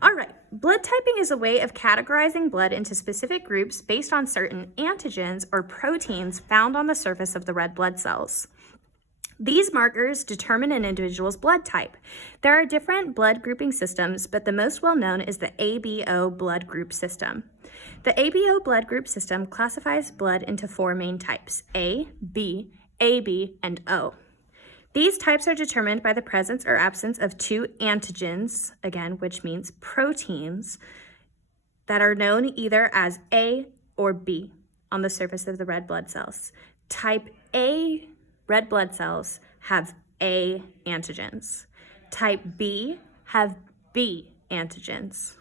All right, blood typing is a way of categorizing blood into specific groups based on certain antigens or proteins found on the surface of the red blood cells. These markers determine an individual's blood type. There are different blood grouping systems, but the most well-known is the ABO blood group system. The ABO blood group system classifies blood into 4 main types: A, B, AB, and O. These types are determined by the presence or absence of 2 antigens, again, which means proteins, that are known either as A or B on the surface of the red blood cells. Type A red blood cells have A antigens. Type B have B antigens.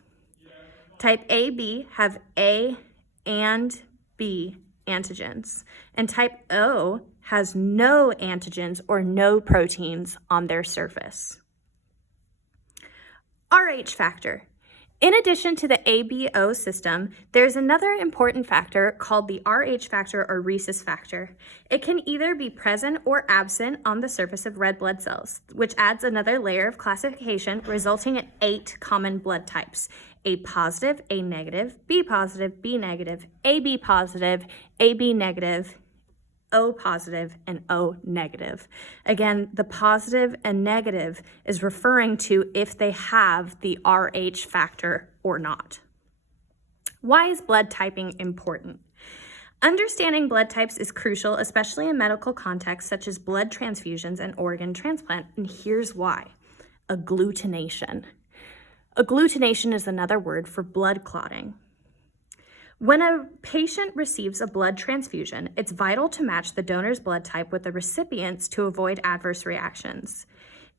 Type AB have A and B antigens. And type O has no antigens or no proteins on their surface. Rh factor. In addition to the ABO system, there's another important factor called the Rh factor or rhesus factor. It can either be present or absent on the surface of red blood cells, which adds another layer of classification, resulting in 8 common blood types: A positive, A negative, B positive, B negative, AB positive, AB negative, O positive, and O negative. Again, the positive and negative is referring to if they have the Rh factor or not. Why is blood typing important? Understanding blood types is crucial, especially in medical contexts such as blood transfusions and organ transplant, and here's why. Agglutination. Agglutination is another word for blood clotting. When a patient receives a blood transfusion, it's vital to match the donor's blood type with the recipient's to avoid adverse reactions.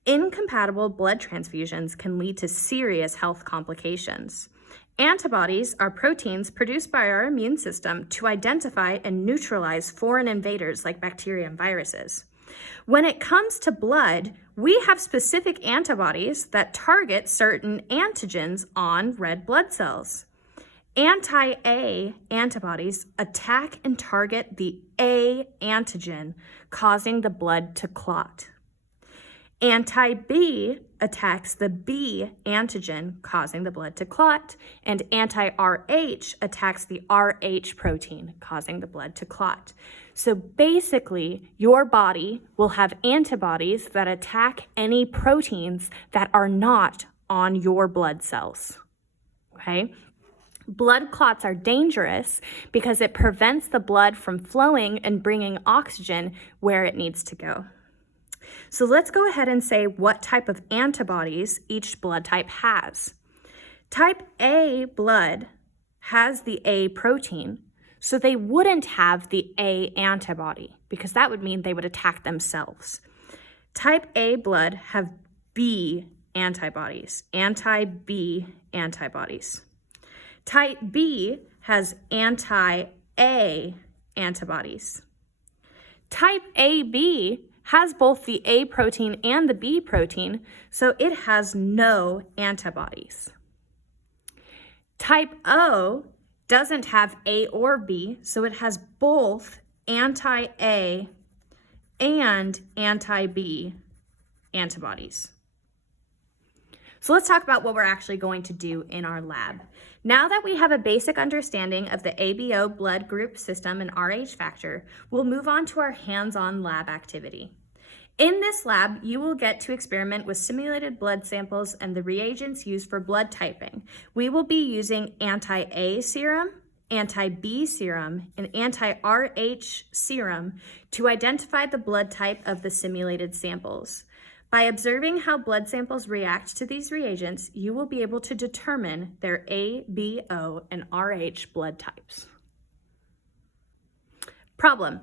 Incompatible blood transfusions can lead to serious health complications. Antibodies are proteins produced by our immune system to identify and neutralize foreign invaders like bacteria and viruses. When it comes to blood, we have specific antibodies that target certain antigens on red blood cells. Anti-A antibodies attack and target the A antigen, causing the blood to clot. Anti-B attacks the B antigen, causing the blood to clot, and anti-RH attacks the RH protein, causing the blood to clot. So basically, your body will have antibodies that attack any proteins that are not on your blood cells, okay? Blood clots are dangerous because it prevents the blood from flowing and bringing oxygen where it needs to go. So let's go ahead and say what type of antibodies each blood type has. Type A blood has the A protein, so they wouldn't have the A antibody because that would mean they would attack themselves. Type A blood have B antibodies, anti-B antibodies. Type B has anti-A antibodies. Type AB has both the A protein and the B protein, so it has no antibodies. Type O doesn't have A or B, so it has both anti-A and anti-B antibodies. So let's talk about what we're actually going to do in our lab. Now that we have a basic understanding of the ABO blood group system and Rh factor, we'll move on to our hands-on lab activity. In this lab, you will get to experiment with simulated blood samples and the reagents used for blood typing. We will be using anti-A serum, anti-B serum, and anti-RH serum to identify the blood type of the simulated samples. By observing how blood samples react to these reagents, you will be able to determine their A, B, O, and Rh blood types. Problem: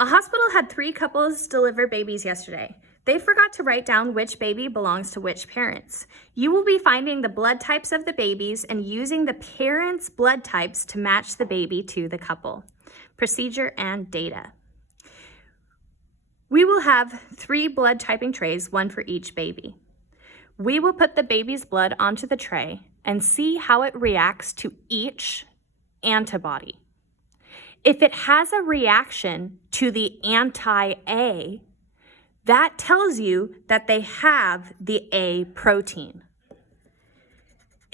a hospital had 3 couples deliver babies yesterday. They forgot to write down which baby belongs to which parents. You will be finding the blood types of the babies and using the parents' blood types to match the baby to the couple. Procedure and data. We will have 3 blood typing trays, 1 for each baby. We will put the baby's blood onto the tray and see how it reacts to each antibody. If it has a reaction to the anti-A, that tells you that they have the A protein.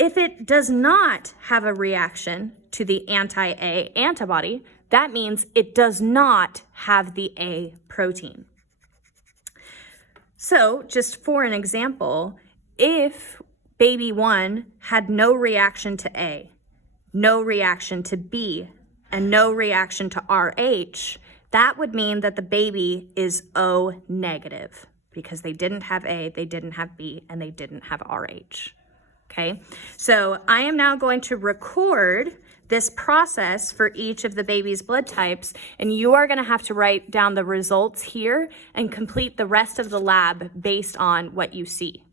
If it does not have a reaction to the anti-A antibody, that means it does not have the A protein. So just for an example, if baby 1 had no reaction to A, no reaction to B, and no reaction to RH, that would mean that the baby is O negative because they didn't have A, they didn't have B, and they didn't have RH. Okay, so I am now going to record this process for each of the baby's blood types, and you are going to have to write down the results here and complete the rest of the lab based on what you see.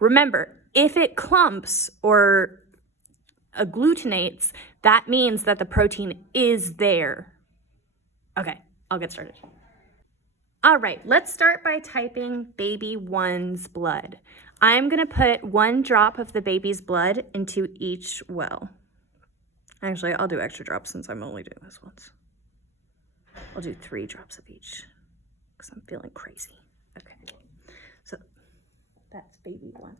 Remember, if it clumps or agglutinates, that means that the protein is there. Okay, I'll get started. All right, let's start by typing baby 1's blood. I'm gonna put 1 drop of the baby's blood into each well. Actually, I'll do extra drops since I'm only doing this once. I'll do 3 drops of each because I'm feeling crazy. Okay, so that's baby 1.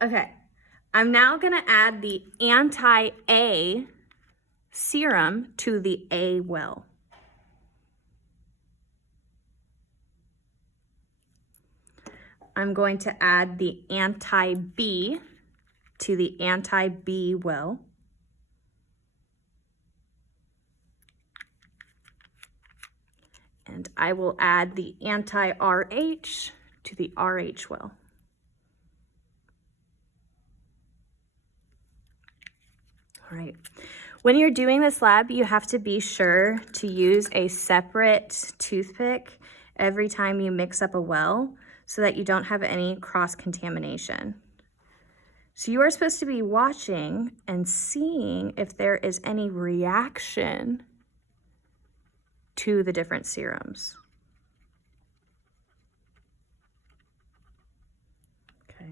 Okay, I'm now gonna add the anti-A serum to the A well. I'm going to add the anti-B to the anti-B well. And I will add the anti-RH to the RH well. All right. When you're doing this lab, you have to be sure to use a separate toothpick every time you mix up a well so that you don't have any cross-contamination. So you are supposed to be watching and seeing if there is any reaction to the different serums. Okay.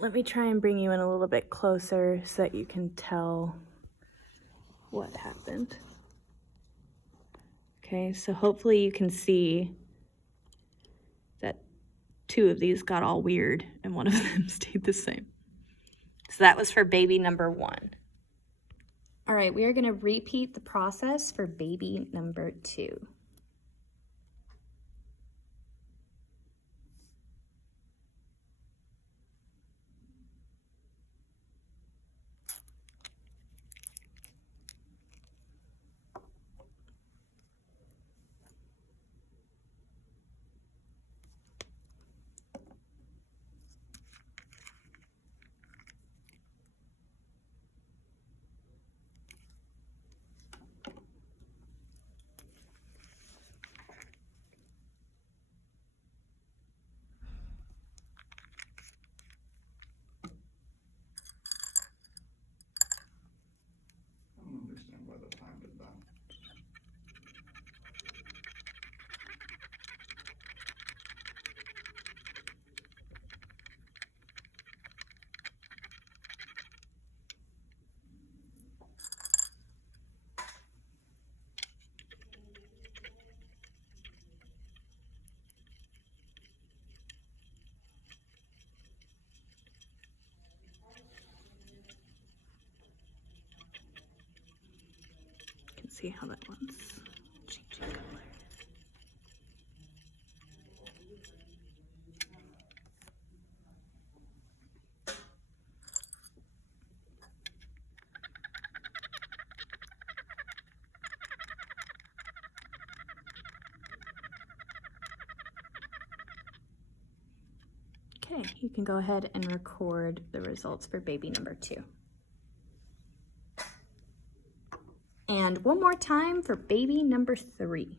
Let me try and bring you in a little bit closer so that you can tell what happened. Okay, so hopefully you can see that 2 of these got all weird and 1 of them stayed the same. So that was for baby number 1. All right, we are gonna repeat the process for baby number 2. See how that one's changing color. Okay, you can go ahead and record the results for baby number 2. And one more time for baby number 3.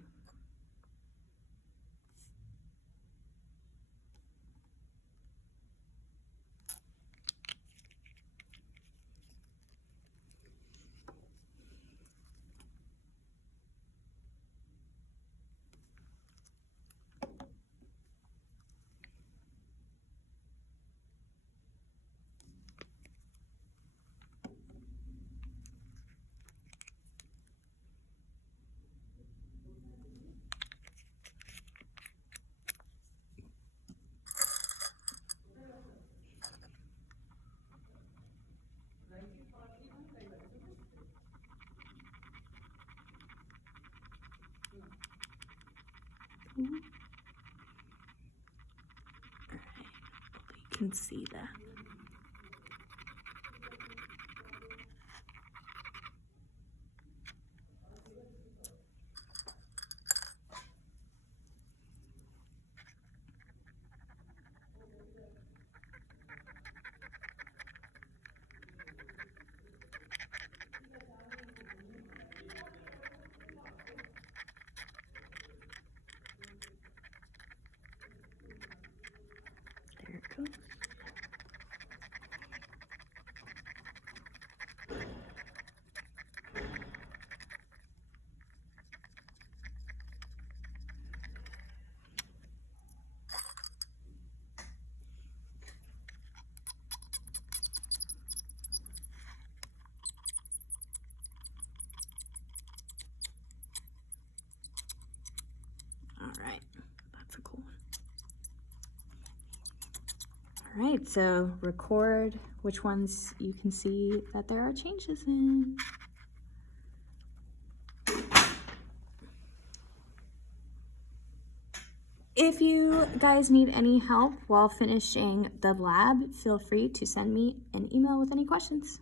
You can see that. There it goes. All right, that's a cool one. All right, so record which ones you can see that there are changes in. If you guys need any help while finishing the lab, feel free to send me an email with any questions.